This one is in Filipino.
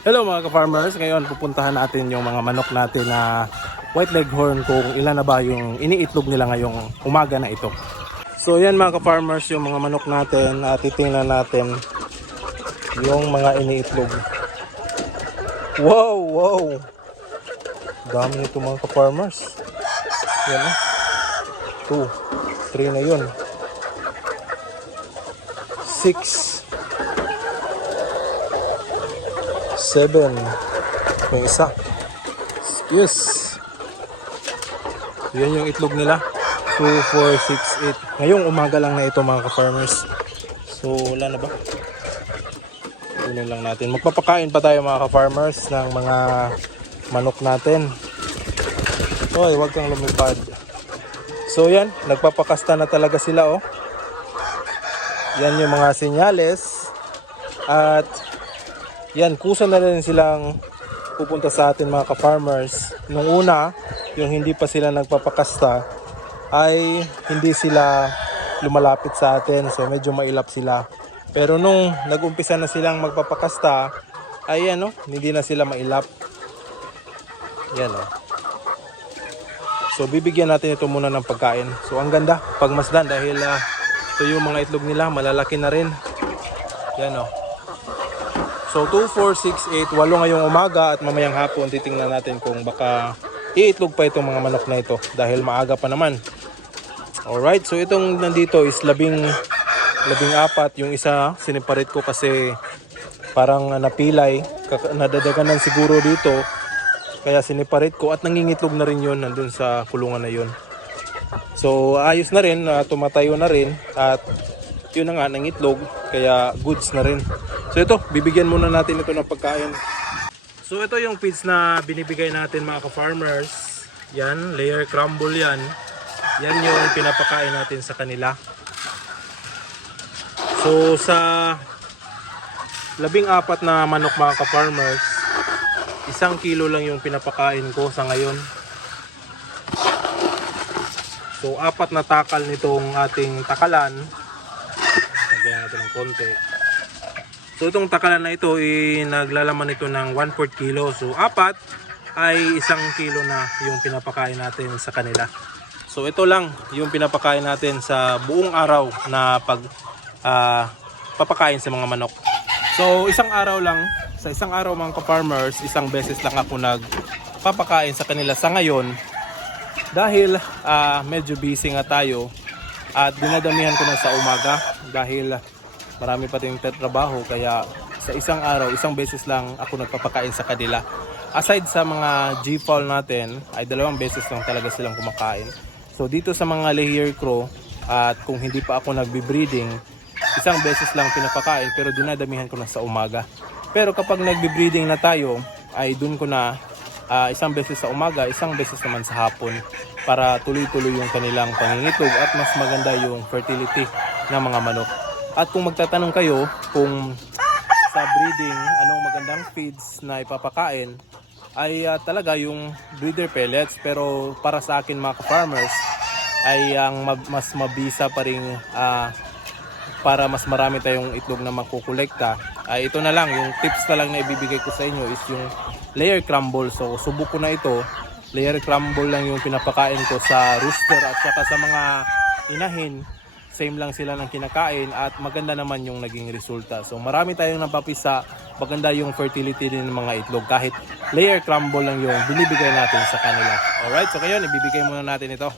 Hello mga ka-farmers, ngayon pupuntahan natin yung mga manok natin na white leghorn kung ilan na ba yung iniitlog nila ngayong umaga na ito. So yan mga ka-farmers, yung mga manok natin at titingnan natin yung mga iniitlog. Wow, wow! Dami nito mga ka-farmers. Yan o. 2, 3 na yun. 6 7 yung isa. Yes. Yan yung itlog nila. 2, 4, 6, 8. Ngayong umaga lang na ito mga ka-farmers. So wala na ba? Kunin lang natin. Magpapakain pa tayo mga ka-farmers ng mga manok natin. Hoy, wag kang lumipad. So yan, nagpapakasta na talaga sila oh. Yan yung mga senyales. At yan, kusa na rin silang pupunta sa atin mga ka-farmers. Nung una, yung hindi pa sila nagpapakasta, ay hindi sila lumalapit sa atin. So medyo mailap sila. Pero nung nag-umpisa na silang magpapakasta, ay ano, hindi na sila mailap. Yan o. So bibigyan natin ito muna ng pagkain. So ang ganda, pagmasdan dahil ito yung mga itlog nila, malalaki na rin. Yan o. So 2, 4, 6, 8, 8 ngayong umaga at mamayang hapon titingnan natin kung baka iitlog pa itong mga manok na ito dahil maaga pa naman. Alright, so itong nandito is labing apat. Yung isa siniparit ko kasi parang napilay, nadadaganan siguro dito. Kaya siniparit ko at nangingitlog na rin yun nandun sa kulungan na yun. So ayos na rin, tumatayo na rin at yun na nga, nangitlog, kaya goods na rin. So ito, bibigyan muna natin ito ng pagkain. So ito yung feeds na binibigay natin mga ka-farmers. Yan, layer crumble yan. Yan yung pinapakain natin sa kanila. So sa 14 na manok mga ka-farmers, 1 kilo lang yung pinapakain ko sa ngayon. So 4 na takal nitong ating takalan. Lagyan natin ng konti. So itong takalan na ito naglalaman ito ng 1/4 kilo. So 4 ay 1 kilo na yung pinapakain natin sa kanila. So ito lang yung pinapakain natin sa buong araw na papakain sa mga manok. So isang araw lang, sa isang araw mga ka-farmers, isang beses lang ako nagpapakain sa kanila sa ngayon. Dahil medyo busy nga tayo at dinadamihan ko na sa umaga dahil marami pa tayong trabaho, kaya sa isang araw, isang beses lang ako nagpapakain sa kanila. Aside sa mga G-fowl natin, ay 2 beses lang talaga silang kumakain. So dito sa mga layer crow, at kung hindi pa ako nagbe-breeding, isang beses lang pinapakain pero dinadamihan ko na sa umaga. Pero kapag nagbe-breeding na tayo, ay dun ko na isang beses sa umaga, isang beses naman sa hapon para tuloy-tuloy yung kanilang pangingitog at mas maganda yung fertility ng mga manok. At kung magtatanong kayo kung sa breeding anong magandang feeds na ipapakain, ay talaga yung breeder pellets. Pero para sa akin mga ka-farmers, ay ang mas mabisa pa rin para mas marami tayong itlog na makukolekta, ay ito na lang, yung tips na lang na ibibigay ko sa inyo is yung layer crumble. So subok ko na ito, layer crumble lang yung pinapakain ko sa rooster at saka sa mga inahin. Same lang sila ng kinakain at maganda naman yung naging resulta. So marami tayong napapisa, maganda yung fertility din ng mga itlog kahit layer crumble lang yung binibigay natin sa kanila. Alright, so ngayon ibibigay muna natin ito.